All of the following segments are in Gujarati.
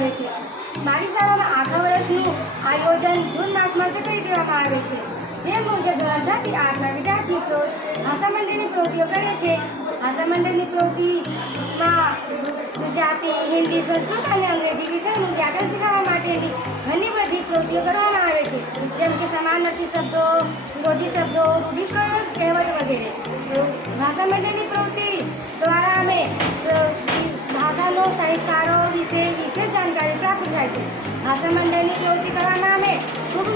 આવે છે। મારી શાળામાં આખા વર્ષનું આયોજન જૂન માસમાં કરી દેવામાં આવે છે। જે મુજબ 6 થી 8ના વિદ્યાર્થીઓ ભાષા મંડળની પ્રવૃત્તિઓ કરે છે। ભાષા મંડળની પ્રવૃત્તિમાં ગુજરાતી, હિન્દી, સંસ્કૃત અને અંગ્રેજી વિષયનું વ્યાકરણ શીખવવા માટેની ઘણી બધી પ્રવૃત્તિઓ કરવામાં આવે છે, જેમ કે સમાનાર્થી શબ્દો, વિરોધી શબ્દો, રૂઢિપ્રયોગ, કહેવત વગેરે। તો ભાષા મંડળની પ્રવૃત્તિ દ્વારા અમે ભાષાનો સાહિત્યકારો વિશે વિશેષ જાણકારી પ્રાપ્ત થાય છે। ભાષા મંડળની પ્રવૃત્તિ કરવામાં અમે ખૂબ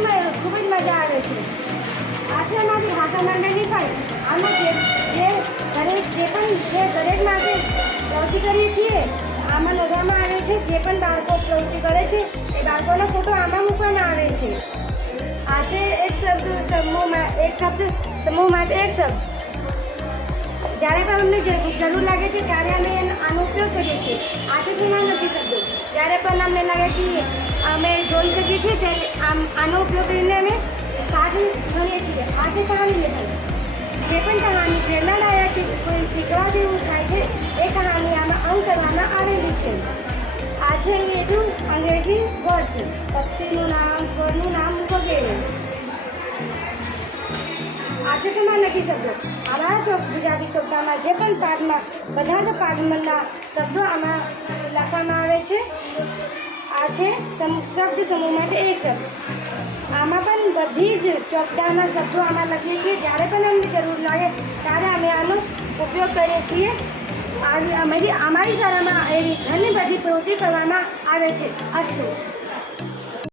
જ મજા આવે છે। આજે અમારી ભાષા મંડળની પણ આમાં દરેક માસે પ્રવૃત્તિ કરીએ છીએ આમાં લગાવવામાં આવે છે। જે પણ બાળકો પ્રવૃત્તિ કરે છે એ બાળકોનો ફોટો આમાં મૂકવામાં આવે છે। આજે એક શબ્દ સમૂહ માટે એક શબ્દ જ્યારે પણ અમને જરૂર લાગે છે ત્યારે અમે આનો ઉપયોગ કરીએ છીએ। આજે ઘણા નથી શબ્દો જ્યારે પણ અમને લાગે કે અમે જોઈ શકીએ છીએ ત્યારે આનો ઉપયોગ કરીને અમે પાઠ ભણીએ છીએ। આજે કહાની લેખન જે પણ કહાની પ્રેરણાદાયક કે કોઈ શીખવા જેવું થાય છે એ કહાની આમાં અંક કરવામાં આવેલી છે। આજે લીધું અંગ્રેજી વર્ડ, પક્ષીનું નામ, ફળનું નામ વગેરે। આજે સમાનાર્થી શબ્દો અમારા ગુજરાતી ચોપડામાં જે પણ પાઠમાં બધા જ પાઠમાંના શબ્દો આમાં લખવામાં આવે છે। આજે શબ્દ સમૂહ માટે એક શબ્દ આમાં પણ બધી જ ચોપડાના શબ્દો આમાં લખીએ છીએ। જ્યારે પણ અમને જરૂર લાગે ત્યારે અમે આનો ઉપયોગ કરીએ છીએ। અમારી શાળામાં એવી ઘણી બધી પ્રવૃત્તિ કરવામાં આવે છે। અસ્તુ।